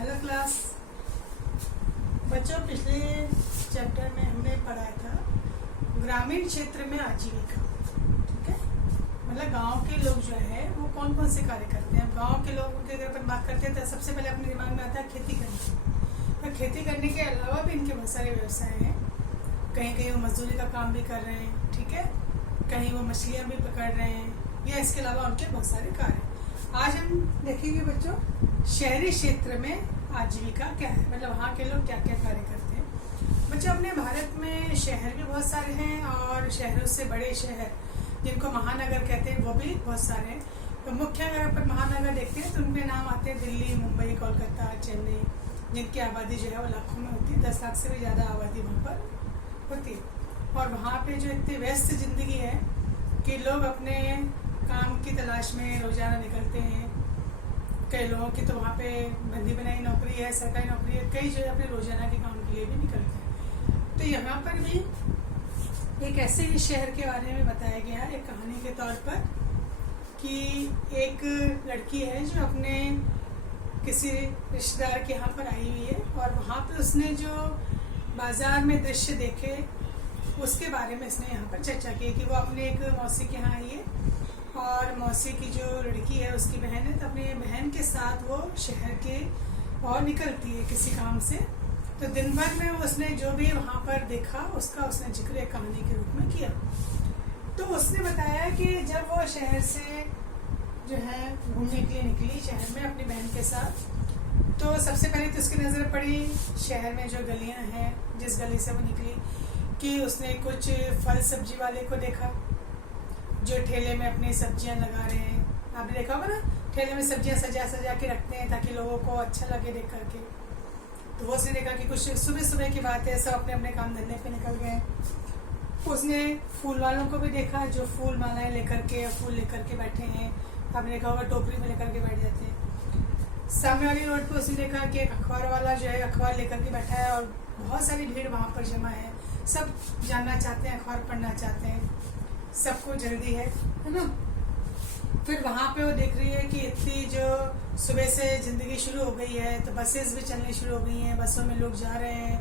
Hello class बच्चों, पिछले chapter में हमने पढ़ा था ग्रामीण क्षेत्र में आजीविका। ठीक है, मतलब गांव के लोग जो है वो कौन कौन से कार्य करते हैं। गांव के लोगों की अगर अपन बात करते हैं तो सबसे पहले अपने दिमाग में आता है खेती करना। और खेती करने के अलावा भी इनके बहुत सारे व्यवसाय हैं। कहीं कहीं वो मजदूरी का काम भी कर रहे हैं, ठीक है, कहीं वो मछलियाँ भी पकड़ रहे हैं, या इसके अलावा उनके बहुत सारे कार्य। आज हम देखेंगे बच्चों शहरी क्षेत्र में आजीविका क्या है, मतलब वहाँ के लोग क्या क्या कार्य करते हैं। बच्चों, अपने भारत में शहर भी बहुत सारे हैं और शहरों से बड़े शहर जिनको महानगर कहते हैं वो भी बहुत सारे हैं। तो मुख्य अगर अपन महानगर देखते हैं तो उनके नाम आते हैं दिल्ली, मुंबई, कोलकाता, चेन्नई, जिनकी आबादी जो है वो लाखों में होती है। 10 लाख से भी ज़्यादा आबादी वहाँ पर होती है। और वहाँ पे जो इतनी व्यस्त जिंदगी है कि लोग अपने काम की तलाश में रोजाना निकलते हैं। कई लोगों की तो वहाँ पे बंदी बनाई नौकरी है, सरकारी नौकरी है, कई जो है अपने रोजाना के काम के लिए भी निकलते हैं। तो यहाँ पर भी एक ऐसे ही शहर के बारे में बताया गया एक कहानी के तौर पर कि एक लड़की है जो अपने किसी रिश्तेदार के यहाँ पर आई हुई है और वहाँ पे उसने जो बाजार में दृश्य देखे उसके बारे में इसने यहाँ पर चर्चा की कि वो अपने एक मौसी के यहाँ आई है और मौसी की जो लड़की है उसकी बहन है, तो अपनी बहन के साथ वो शहर के और निकलती है किसी काम से। तो दिन भर में उसने जो भी वहाँ पर देखा उसका उसने जिक्र एक कहानी के रूप में किया। तो उसने बताया कि जब वो शहर से जो है घूमने के लिए निकली शहर में अपनी बहन के साथ, तो सबसे पहले तो उसकी नज़र पड़ी शहर में जो गलियाँ हैं, जिस गली से वो निकली, कि उसने कुछ फल सब्जी वाले को देखा जो ठेले में अपनी सब्जियां लगा रहे हैं। आपने देखा होगा ना, ठेले में सब्जियां सजा सजा के रखते हैं ताकि लोगों को अच्छा लगे देख करके। तो वो उसने देखा कि कुछ सुबह सुबह की बात है, सब अपने अपने काम धंधे पे निकल गए। उसने फूल वालों को भी देखा जो फूल मालाएं लेकर के या फूल लेकर के बैठे हैं। आपने देखा होगा टोकरी में लेकर के बैठ जाते हैं। सामने वाली रोड पे उसने देखा कि एक अखबार वाला जो है अखबार लेकर के बैठा है और बहुत सारी भीड़ वहाँ पर जमा है। सब जानना चाहते हैं, अखबार पढ़ना चाहते हैं, सबको जल्दी है ना। फिर वहाँ पे वो देख रही है कि इतनी जो सुबह से जिंदगी शुरू हो गई है, तो बसेस भी चलनी शुरू हो गई हैं, बसों में लोग जा रहे हैं,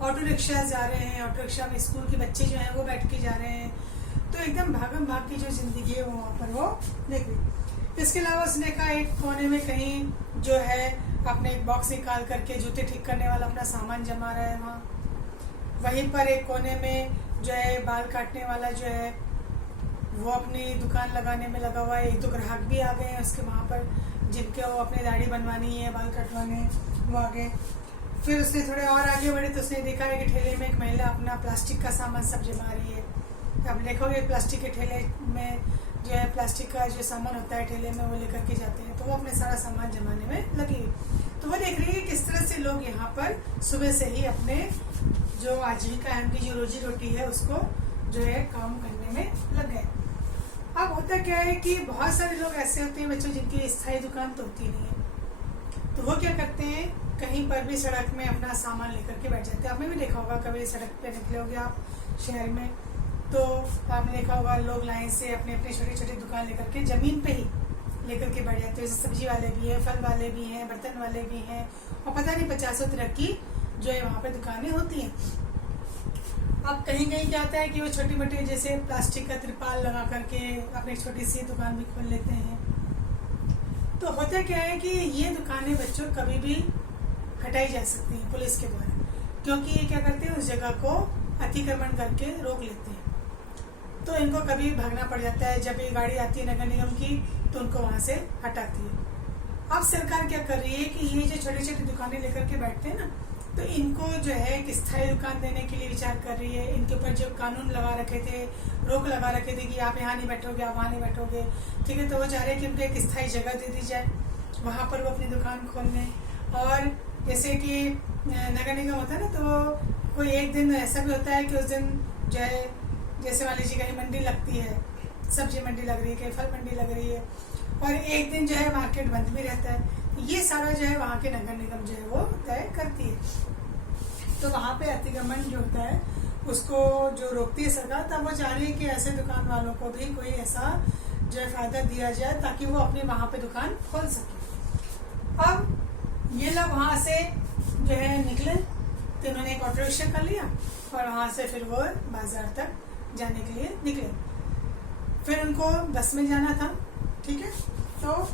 ऑटो रिक्शा जा रहे हैं, ऑटो रिक्शा में स्कूल के बच्चे जो हैं वो बैठ के जा रहे हैं। तो एकदम भागम भाग की जो जिंदगी है वो वहाँ पर वो देख रही। इसके अलावा उसने कहा एक कोने में कहीं जो है अपने एक बॉक्स निकाल करके जूते ठीक करने वाला अपना सामान जमा रहा है वहाँ। वहीं पर एक कोने में जो है बाल काटने वाला जो है वो अपनी दुकान लगाने में लगा हुआ है। एक दो ग्राहक भी आ गए हैं उसके वहाँ पर जिनके वो अपने दाढ़ी बनवानी है, बाल कटवाने, वो आ गए। फिर उसने थोड़े और आगे बढ़े तो उसने देखा है कि ठेले में एक महिला अपना प्लास्टिक का सामान सब जमा रही है। आप देखोगे प्लास्टिक के ठेले में जो है प्लास्टिक का जो सामान होता है ठेले में वो लेकर के जाते हैं, तो वो अपने सारा सामान जमाने में लगी। तो वो देख रही है किस तरह से लोग यहाँ पर सुबह से ही अपने जो आजीविका है, उनकी जो रोजी रोटी है उसको जो है काम करने में लग गए। अब होता क्या है कि बहुत सारे लोग ऐसे होते हैं बच्चों जिनकी स्थायी दुकान तो होती नहीं है। तो वो क्या करते हैं, कहीं पर भी सड़क में अपना सामान लेकर के बैठ जाते हैं। आपने भी देखा होगा, कभी सड़क पे निकले होगे आप शहर में, तो आपने देखा होगा लोग लाइन से अपने अपने छोटी छोटी दुकान लेकर के जमीन पे ही लेकर के बैठ जाते हैं। जैसे सब्जी वाले भी हैं, फल वाले भी हैं, बर्तन वाले भी हैं, और पता नहीं 50 तरह की जो है वहाँ पे दुकानें होती हैं। अब कहीं कहीं क्या होता है कि वो छोटी मोटी जैसे प्लास्टिक का तिरपाल लगा करके अपनी छोटी सी दुकान भी खोल लेते हैं। तो होता क्या है कि ये दुकानें बच्चों कभी भी हटाई जा सकती हैं पुलिस के द्वारा, क्योंकि ये क्या करते हैं उस जगह को अतिक्रमण करके रोक लेते हैं। तो इनको कभी भागना पड़ जाता है। जब ये गाड़ी आती है नगर निगम की तो उनको वहां से हटाती है। अब सरकार क्या कर रही है कि ये जो छोटी छोटी दुकानें लेकर के बैठते हैं ना, तो इनको जो है एक स्थायी दुकान देने के लिए विचार कर रही है। इनके ऊपर जो कानून लगा रखे थे, रोक लगा रखे थे कि आप यहाँ नहीं बैठोगे, आप वहाँ नहीं बैठोगे, ठीक है। तो वो चाह रहे हैं कि उनको एक स्थायी जगह दे दी जाए, वहाँ पर वो अपनी दुकान खोल लें। और जैसे कि नगर निगम होता है ना, तो कोई एक दिन ऐसा भी होता है कि उस दिन जो है जैसे मान लीजिए कहीं मंडी लगती है, सब्जी मंडी लग रही है, कहीं फल मंडी लग रही है, और एक दिन जो है मार्केट बंद भी रहता है। ये सारा जो है वहाँ के नगर निगम जो है वो तय करती है। तो वहाँ पे अतिक्रमण जो होता है उसको जो रोकती है सरकार, तब वो चाह रही है कि ऐसे दुकान वालों को भी कोई ऐसा जो है फायदा दिया जाए ताकि वो अपने वहाँ पे दुकान खोल सके। अब ये लोग वहां से जो है निकले, तो इन्होंने एक ऑटो रिक्शा कर लिया और वहां से फिर वो बाजार तक जाने के लिए निकले। फिर उनको बस में जाना था, ठीक है। तो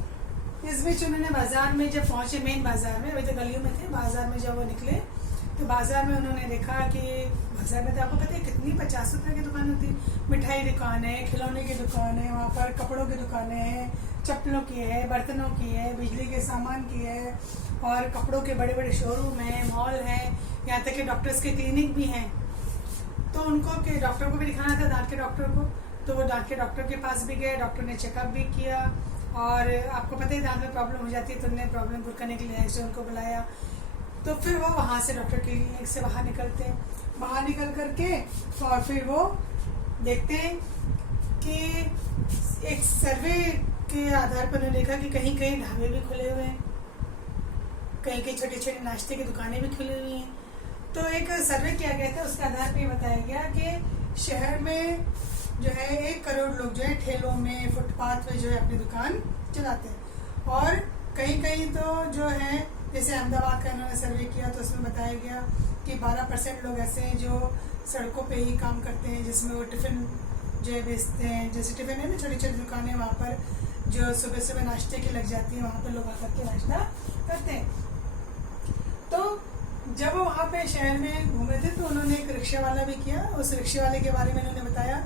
इस बीच उन्होंने बाजार में जब पहुंचे, मेन बाजार में, अभी तो गलियों में थे, बाजार में जब वो निकले तो बाजार में उन्होंने देखा कि बाजार में तो आपको पता है कितनी 50 रुपए की दुकान होती है। मिठाई दुकान है, खिलौने की दुकान है, वहाँ पर कपड़ों की दुकानें हैं, चप्पलों की है, बर्तनों की है, बिजली के सामान की है, और कपड़ों के बड़े बड़े शोरूम है, मॉल है, यहाँ तक कि डॉक्टर्स के क्लिनिक भी हैं। तो उनको के डॉक्टर को भी दिखाना था, दांत के डॉक्टर को, तो वो दांत के डॉक्टर के पास भी गए। डॉक्टर ने चेकअप भी किया, और आपको पता है दांत में प्रॉब्लम हो जाती है, तो उन्होंने प्रॉब्लम दूर करने के लिए ऐसे उनको बुलाया। तो फिर वो वहां से डॉक्टर क्लिनिक से बाहर निकलते हैं, बाहर निकल करके और फिर वो देखते हैं कि एक सर्वे के आधार पर उन्होंने देखा कि कहीं कहीं ढाबे भी खुले हुए हैं, कहीं कहीं छोटे छोटे नाश्ते की दुकानें भी खुली हुई हैं। तो एक सर्वे किया गया था, उसके आधार पर बताया गया कि शहर में जो है 1 करोड़ लोग जो है ठेलों में, फुटपाथ पे जो है अपनी दुकान चलाते हैं। और कहीं कहीं तो जो है, जैसे अहमदाबाद का इन्होंने सर्वे किया तो उसमें बताया गया कि 12% लोग ऐसे हैं जो सड़कों पे ही काम करते हैं, जिसमें वो टिफिन जो है बेचते हैं। जैसे टिफिन है ना, छोटी छोटी दुकानें वहाँ पर जो सुबह सुबह नाश्ते की लग जाती है, वहाँ पर लोग आकर के नाश्ता करते हैं। तो जब वो वहाँ पे शहर में घूम रहे थे तो उन्होंने एक रिक्शा वाला भी किया। उस रिक्शे वाले के बारे में उन्होंने बताया,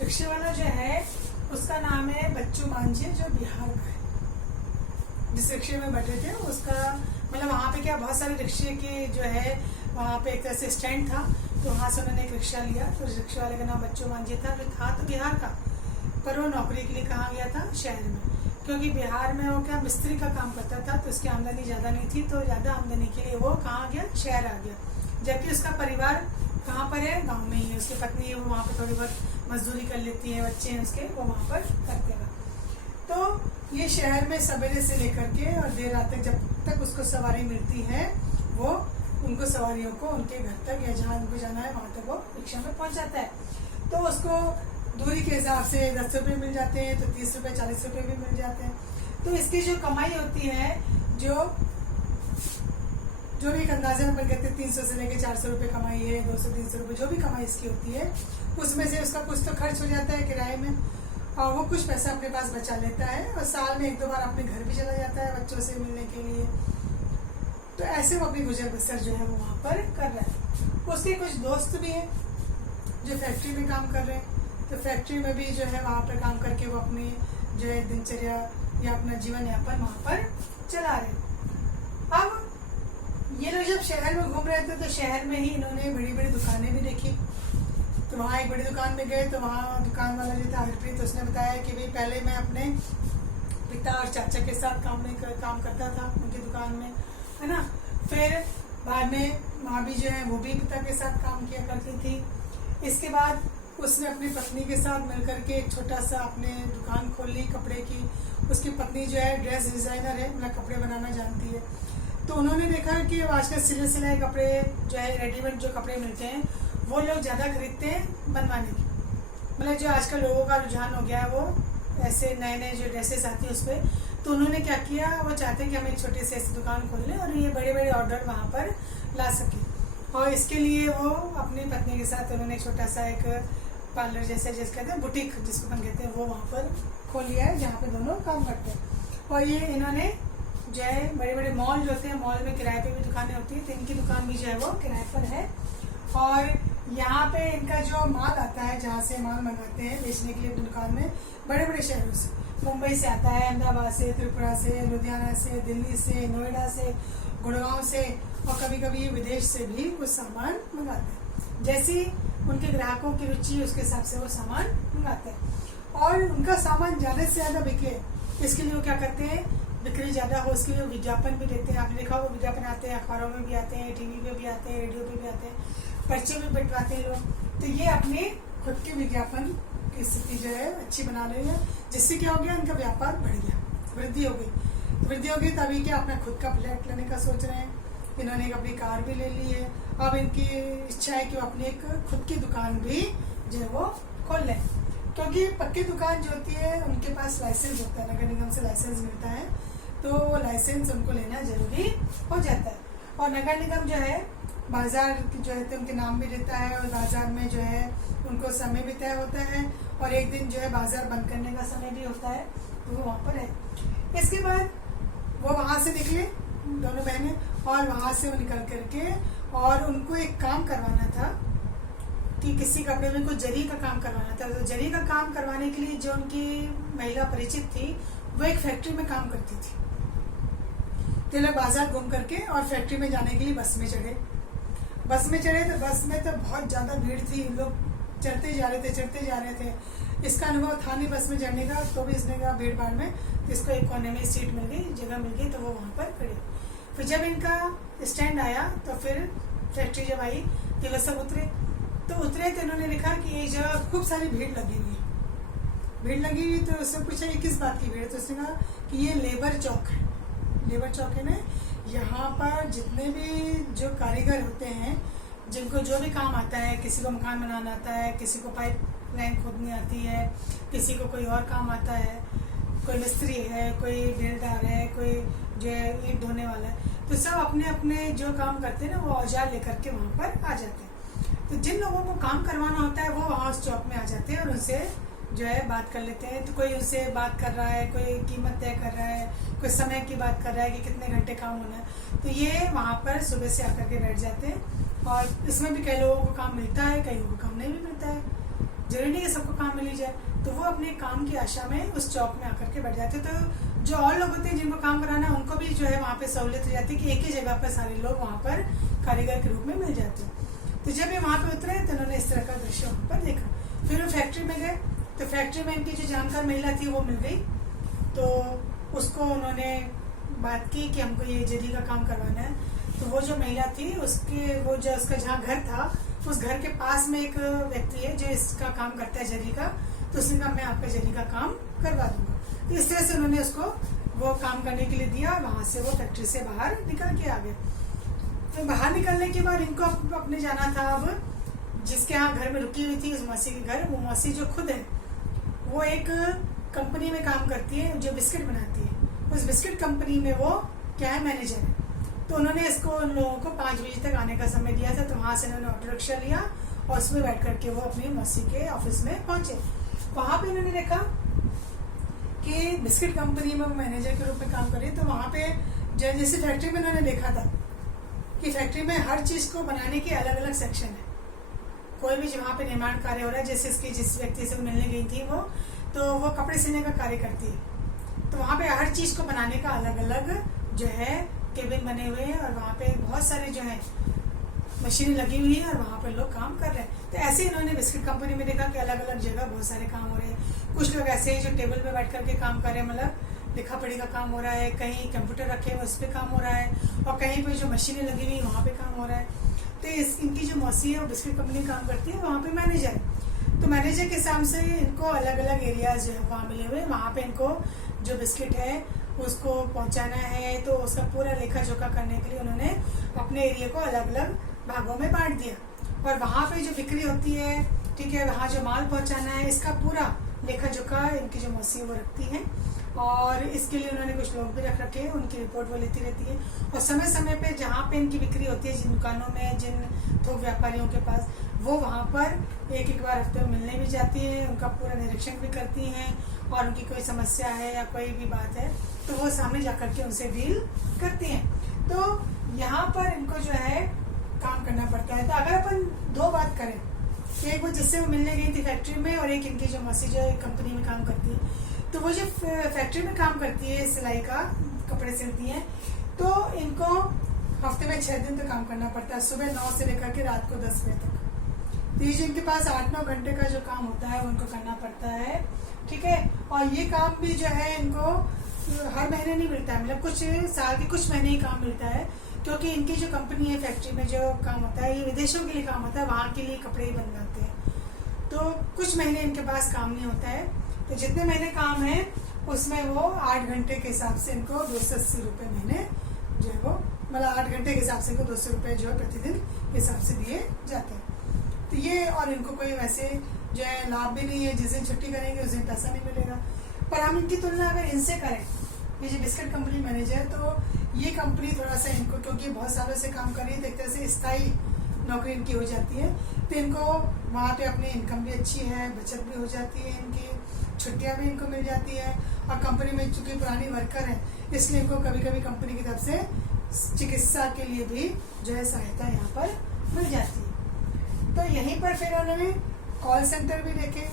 रिक्शे वाला जो है उसका नाम है बच्चू मांझी, जो बिहार का है। जिस रिक्शे में बैठे थे उसका मतलब वहाँ पे क्या बहुत सारे रिक्शे के जो है वहाँ पे एक तरह से स्टैंड था, तो वहाँ से उन्होंने एक रिक्शा लिया। तो रिक्शे वाले का नाम बच्चू मांझी था, जो था तो बिहार का, पर वो नौकरी के लिए कहाँ गया था, शहर में। क्योंकि बिहार में वो क्या मिस्त्री का काम करता था, तो उसकी आमदनी ज्यादा नहीं थी, तो ज्यादा आमदनी के लिए वो कहाँ गया, शहर आ गया। जबकि उसका परिवार कहाँ पर है, गाँव में ही है। उसकी पत्नी वो वहाँ पर थोड़ी बहुत मजदूरी कर लेती है, बच्चे हैं उसके, वो वहाँ पर करते हैं। तो ये शहर में सवेरे से लेकर के और देर रात तक, जब तक उसको सवारी मिलती है, वो उनको सवारियों को उनके घर तक या जहाँ उनको जाना है वहां तक वो रिक्शा में पहुंचाता है। तो उसको दूरी के हिसाब से 10 रुपए मिल जाते हैं, तो 30 रुपए 40 रुपए भी मिल जाते हैं। तो इसकी जो कमाई होती है, जो भी एक अंदाजा में कहते हैं 300 से लेकर 400 रुपए कमाई है, 200-300 रुपए जो भी कमाई इसकी होती है, उसमें से उसका कुछ तो खर्च हो जाता है किराए में, और वो कुछ पैसा अपने पास बचा लेता है, और साल में 1-2 बार अपने घर भी चला जाता है बच्चों से मिलने के लिए। तो ऐसे वो अपनी गुजर बसर जो है वो वहाँ पर कर रहा है। उसके कुछ दोस्त भी हैं जो फैक्ट्री में काम कर रहे हैं, तो फैक्ट्री में भी जो है वहाँ पर काम करके वो अपनी जो है दिनचर्या या अपना जीवन यापन वहाँ पर चला रहे हैं। अब ये लोग जब शहर में घूम रहे थे तो शहर में ही इन्होंने बड़ी बड़ी दुकानें भी देखी। तो वहाँ एक बड़ी दुकान में गए, तो वहाँ दुकान वाला जो था हरप्रीत, तो उसने बताया कि भाई पहले मैं अपने पिता और चाचा के साथ काम करता था उनकी दुकान में, है ना। फिर बाद में वहाँ भी जो है वो भी पिता के साथ काम किया करती थी। इसके बाद उसने अपनी पत्नी के साथ मिलकर के एक छोटा सा अपने दुकान खोल ली कपड़े की। उसकी पत्नी जो है ड्रेस डिजाइनर है, मतलब कपड़े बनाना जानती है। तो उन्होंने देखा कि आजकल सिले सिलाए कपड़े जो है, रेडीमेड जो कपड़े मिलते हैं वो लोग ज़्यादा खरीदते हैं बनवाने की। मतलब जो आजकल लोगों का रुझान हो गया है, वो ऐसे नए नए जो ड्रेसेस आती है उस पर। तो उन्होंने क्या किया, वो चाहते हैं कि हम एक छोटी सी ऐसी दुकान खोल लें और ये बड़े बड़े ऑर्डर वहाँ पर ला सकें। और इसके लिए वो अपनी पत्नी के साथ उन्होंने छोटा सा एक पार्लर जैसे कहते हैं, बुटीक जिसको हम कहते हैं, वो वहाँ पर खोल लिया है, जहाँ पे दोनों काम करते हैं। और ये इन्होंने जो है बड़े बड़े मॉल जो होते हैं, मॉल में किराए पे भी दुकानें होती है, तो इनकी दुकान भी जो है वो किराए पर है। और यहाँ पे इनका जो माल आता है, जहाँ से माल मंगाते हैं बेचने के लिए दुकान में, बड़े बड़े शहरों से, मुंबई से आता है, अहमदाबाद से, त्रिपुरा से, लुधियाना से, दिल्ली से, नोएडा से, गुड़गांव से, और कभी कभी विदेश से भी कुछ सामान मंगाते हैं। जैसी उनके ग्राहकों की रुचि उसके हिसाब से वो सामान मंगाते हैं। और उनका सामान ज़्यादा से ज़्यादा बिके, इसके लिए वो क्या करते हैं, बिक्री ज़्यादा हो उसके लिए विज्ञापन भी देते हैं। आपने देखा वो विज्ञापन आते हैं, अखबारों में भी आते हैं, टीवी पे भी आते हैं, रेडियो पे भी आते हैं, पर्चे भी बंटवाते हैं लोग। तो ये अपने खुद के विज्ञापन की स्थिति जो है अच्छी बना रहे हैं, जिससे क्या हो गया, इनका व्यापार बढ़ गया, वृद्धि हो गई। वृद्धि हो गई तभी क्या अपना खुद का फ्लैट लेने का सोच रहे हैं। इन्होंने एक अपनी कार भी ले ली है। अब इनकी इच्छा है कि वो अपनी एक खुद की दुकान भी जो है वो खोल लें, क्योंकि पक्की दुकान जो होती है उनके पास लाइसेंस होता है, नगर निगम से लाइसेंस मिलता है। तो वो लाइसेंस उनको लेना जरूरी हो जाता है। और नगर निगम जो है बाजार जो है तो उनके नाम भी रहता है, और बाजार में जो है उनको समय भी तय होता है, और एक दिन जो है बाजार बंद करने का समय भी होता है, तो वो वहाँ पर है। इसके बाद वो वहाँ से निकले दोनों बहनें, और वहाँ से वो निकल करके, और उनको एक काम करवाना था कि किसी कपड़े में कुछ जरी का काम करवाना था। तो जरी का काम करवाने के लिए जो उनकी महिला परिचित थी वो एक फैक्ट्री में काम करती थी। तो लोग बाजार घूम करके और फैक्ट्री में जाने के लिए बस में चढ़े। तो बस में तो बहुत ज़्यादा भीड़ थी, लोग चढ़ते जा रहे थे। इसका अनुभव था नहीं बस में चढ़ने का, तो भी इसने कहा भीड़ भाड़ में, तो इसको एक कोने में सीट मिल गई, जगह मिल गई, तो वो वहाँ पर खड़े। फिर जब इनका स्टैंड आया तो फिर फैक्ट्री जब आई तो वो सब उतरे तो इन्होंने लिखा कि ये जगह खूब सारी भीड़ लगी हुई। तो उससे पूछा ये किस बात की भीड़ है, तो उसने कहा कि ये लेबर चौक है ना, यहाँ पर जितने भी जो कारीगर होते हैं, जिनको जो भी काम आता है, किसी को मकान बनाना आता है, किसी को पाइप लाइन खोदनी आती है, किसी को कोई और काम आता है, कोई मिस्त्री है, कोई बेलदार है, कोई जो है ईंट ढोने वाला है, तो सब अपने अपने जो काम करते हैं ना वो औजार लेकर के वहाँ पर आ जाते हैं। तो जिन लोगों को काम करवाना होता है वो वहाँ उस चौक में आ जाते हैं और उनसे जो है बात कर लेते हैं। तो कोई उनसे बात कर रहा है, कोई कीमत तय कर रहा है, कोई समय की बात कर रहा है कि कितने घंटे काम होना है। तो ये वहाँ पर सुबह से आकर के बैठ जाते हैं, और इसमें भी कई लोगों को काम मिलता है, कई लोगों को काम नहीं भी मिलता है, जरूरी नहीं है सबको काम मिल ही जाए। तो वो अपने काम की आशा में उस चौक में आकर के बैठ जाते हैं। तो जो और लोग होते हैं जिनको काम कराना है उनको भी जो है वहाँ पे सहूलियत हो जाती है कि एक ही जगह पर सारे लोग वहाँ पर कारीगर के रूप में मिल जाते हैं। तो जब ये वहाँ पे उतरे तो उन्होंने इस तरह का दृश्य वहाँ पर देखा। फिर वो फैक्ट्री में गए, तो फैक्ट्री में इनकी जो जानकार महिला थी वो मिल गई, तो उसको उन्होंने बात की कि हमको ये जरी का काम करवाना है। तो वो जो महिला थी उसका जहाँ घर था उस घर के पास में एक व्यक्ति है जो इसका काम करता है जरी का, तो उसने कहा मैं आपका जरी का काम करवा दूंगा। तो इस तरह से उन्होंने उसको वो काम करने के लिए दिया, और वहां से वो फैक्ट्री से बाहर निकल के आ गए। तो बाहर निकलने के बाद इनको अपने जाना था अब जिसके यहाँ घर में रुकी हुई थी उस मौसी के घर। वो मौसी जो खुद है वो एक कंपनी में काम करती है जो बिस्किट बनाती है। उस बिस्किट कंपनी में वो क्या है, मैनेजर है। तो उन्होंने इसको उन लोगों को 5 बजे तक आने का समय दिया था। तो वहां से उन्होंने ऑटो रिक्शा लिया और उसमें बैठ करके वो अपनी मौसी के ऑफिस में पहुंचे। वहां पे इन्होंने देखा कि बिस्किट कंपनी में मैनेजर के रूप में काम कर रही है। तो वहां पे जैसे फैक्ट्री में उन्होंने देखा था कि फैक्ट्री में हर चीज को बनाने के अलग अलग सेक्शन है। कोई भी वहाँ पे निर्माण कार्य हो रहा है, जैसे इसकी जिस व्यक्ति से मिलने गई थी वो कपड़े सिलने का कार्य करती है। तो वहाँ पे हर चीज को बनाने का अलग अलग जो है केबिन बने हुए हैं, और वहाँ पे बहुत सारे जो है मशीनें लगी हुई है और वहाँ पे लोग काम कर रहे हैं। तो ऐसे इन्होंने बिस्किट कंपनी में देखा कि अलग अलग जगह बहुत सारे काम हो रहे हैं। कुछ लोग ऐसे ही जो टेबल पे बैठ करके काम कर रहे हैं, मतलब लिखा पढ़ी का काम हो रहा है, कहीं कंप्यूटर रखे हुए उस पर काम हो रहा है, और कहीं पे जो मशीनें लगी हुई वहाँ पे काम हो रहा है। तो इनकी जो मौसी है वो बिस्किट कंपनी काम करती है, वहाँ पे मैनेजर है। तो मैनेजर के हिसाब से इनको अलग अलग एरियाज जो है वहाँ मिले हुए, वहाँ पे इनको जो बिस्किट है उसको पहुँचाना है। तो उसका पूरा लेखा जोखा करने के लिए उन्होंने अपने एरिया को अलग अलग भागों में बांट दिया, और वहाँ पे जो बिक्री होती है, ठीक है, वहाँ जो माल पहुँचाना है, इसका पूरा लेखा जोखा इनकी जो मौसी वो रखती है। और इसके लिए उन्होंने कुछ लोग भी रख रखे हैं, उनकी रिपोर्ट वो लेती रहती है। और समय समय पे जहाँ पे इनकी बिक्री होती है, जिन दुकानों में, जिन थोक व्यापारियों के पास, वो वहाँ पर एक बार हफ्ते में मिलने भी जाती है, उनका पूरा निरीक्षण भी करती हैं, और उनकी कोई समस्या है या कोई भी बात है तो वो सामने जाकर के उनसे डील करती हैं। तो यहाँ पर इनको जो है काम करना पड़ता है। तो अगर अपन 2 बात करें, एक वो जिससे वो मिलने गई थी फैक्ट्री में, और एक इनकी जो मौसी जो कंपनी में काम करती है। तो वो जो फैक्ट्री में काम करती है, सिलाई का कपड़े सिलती हैं, तो इनको हफ्ते में 6 दिन तक काम करना पड़ता है, सुबह 9 से लेकर के रात को 10 बजे तक। तो ये जो इनके पास 8-9 घंटे का जो काम होता है वो इनको करना पड़ता है, ठीक है। और ये काम भी जो है इनको हर महीने नहीं मिलता है, मतलब कुछ साल के कुछ महीने ही काम मिलता है, क्योंकि इनकी जो कंपनी है फैक्ट्री में जो काम होता है ये विदेशों के लिए काम होता है, वहाँ के लिए कपड़े ही बनवाते हैं। तो कुछ महीने इनके पास काम नहीं होता है। तो जितने महीने काम है उसमें वो 8 घंटे के हिसाब से इनको 280 रुपये महीने जो है वो, मतलब 8 घंटे के हिसाब से इनको 200 रुपये जो है प्रतिदिन के हिसाब से दिए जाते हैं। तो ये, और इनको कोई वैसे जो है लाभ भी नहीं है, जिस दिन छुट्टी करेंगे उस दिन पैसा नहीं मिलेगा। पर हम इनकी तुलना अगर इनसे करें ये जो बिस्किट कंपनी मैनेजर, तो ये कंपनी थोड़ा सा इनको, क्योंकि बहुत सालों से काम कर रही है तो एक तरह से स्थायी नौकरी इनकी हो जाती है, तो इनको वहाँ पे अपनी इनकम भी अच्छी है, बचत भी हो जाती है, इनकी छुट्टियाँ भी इनको मिल जाती है, और कंपनी में चूंकि पुरानी वर्कर है इसलिए इनको कभी कभी कंपनी की तरफ से चिकित्सा के लिए भी जो है सहायता यहाँ पर मिल जाती है। तो यहीं पर फिर उन्होंने कॉल सेंटर भी देखे।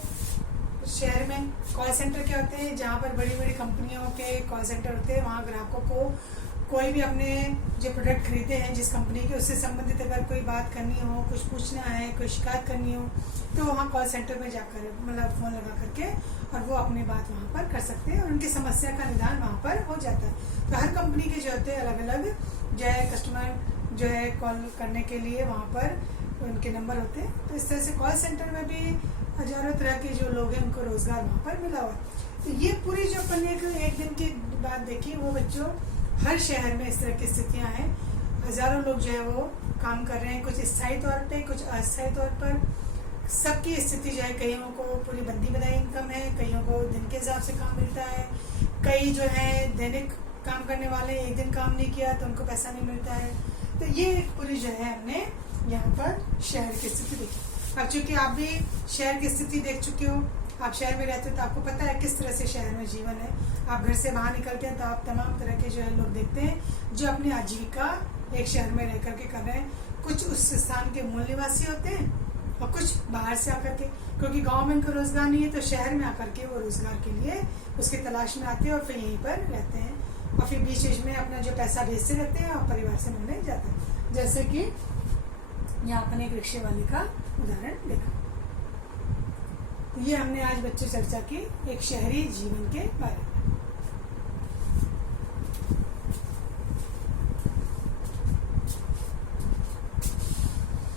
शहर में कॉल सेंटर क्या होते हैं, जहाँ पर बड़ी बड़ी कंपनियों के कॉल सेंटर होते हैं, वहाँ ग्राहकों को कोई भी अपने जो प्रोडक्ट खरीदे हैं जिस कंपनी के, उससे संबंधित अगर कोई बात करनी हो, कुछ पूछना है, कोई शिकायत करनी हो, तो वहाँ कॉल सेंटर में जाकर मतलब फ़ोन लगा करके और वो अपनी बात वहाँ पर कर सकते हैं और उनकी समस्या का निदान वहाँ पर हो जाता है। तो हर कंपनी के जो होते हैं अलग अलग जो है कस्टमर जो है कॉल करने के लिए वहाँ पर उनके नंबर होते हैं। तो इस तरह से कॉल सेंटर में भी हजारों तरह के जो लोग हैं उनको रोजगार वहाँ पर मिला हुआ। तो ये पूरी जो अपन एक दिन की बात देखी, वो बच्चों हर शहर में इस तरह की स्थितियाँ हैं। हजारों लोग जो है वो काम कर रहे हैं, कुछ स्थायी तौर पे, कुछ अस्थायी तौर पर। सबकी स्थिति जो है, कईयों को पूरी बंदी बधाई इनकम है, कईयों को दिन के हिसाब से काम मिलता है, कई जो है दैनिक काम करने वाले एक दिन काम नहीं किया तो उनको पैसा नहीं मिलता है। तो ये पूरी जो है हमने यहाँ पर शहर की स्थिति देखी। अब चूंकि आप भी शहर की स्थिति देख चुके हो, आप शहर में रहते हो तो आपको पता है किस तरह से शहर में जीवन है। आप घर से बाहर निकलते हैं तो आप तमाम तरह के जो है लोग देखते हैं जो अपनी आजीविका एक शहर में रह करके कर रहे हैं। कुछ उस स्थान के मूल निवासी होते हैं और कुछ बाहर से आकर के, क्योंकि गांव में उनको रोजगार नहीं है तो शहर में आकर के वो रोजगार के लिए उसकी तलाश में आते हैं और फिर यहीं पर रहते हैं और फिर बीच बीच में अपना जो पैसा भेजते रहते हैं और परिवार से मिलने जाते हैं। जैसे कि यहाँ अपन एक रिक्शे वाले का उदाहरण देखा। ये हमने आज बच्चों चर्चा की एक शहरी जीवन के बारे में।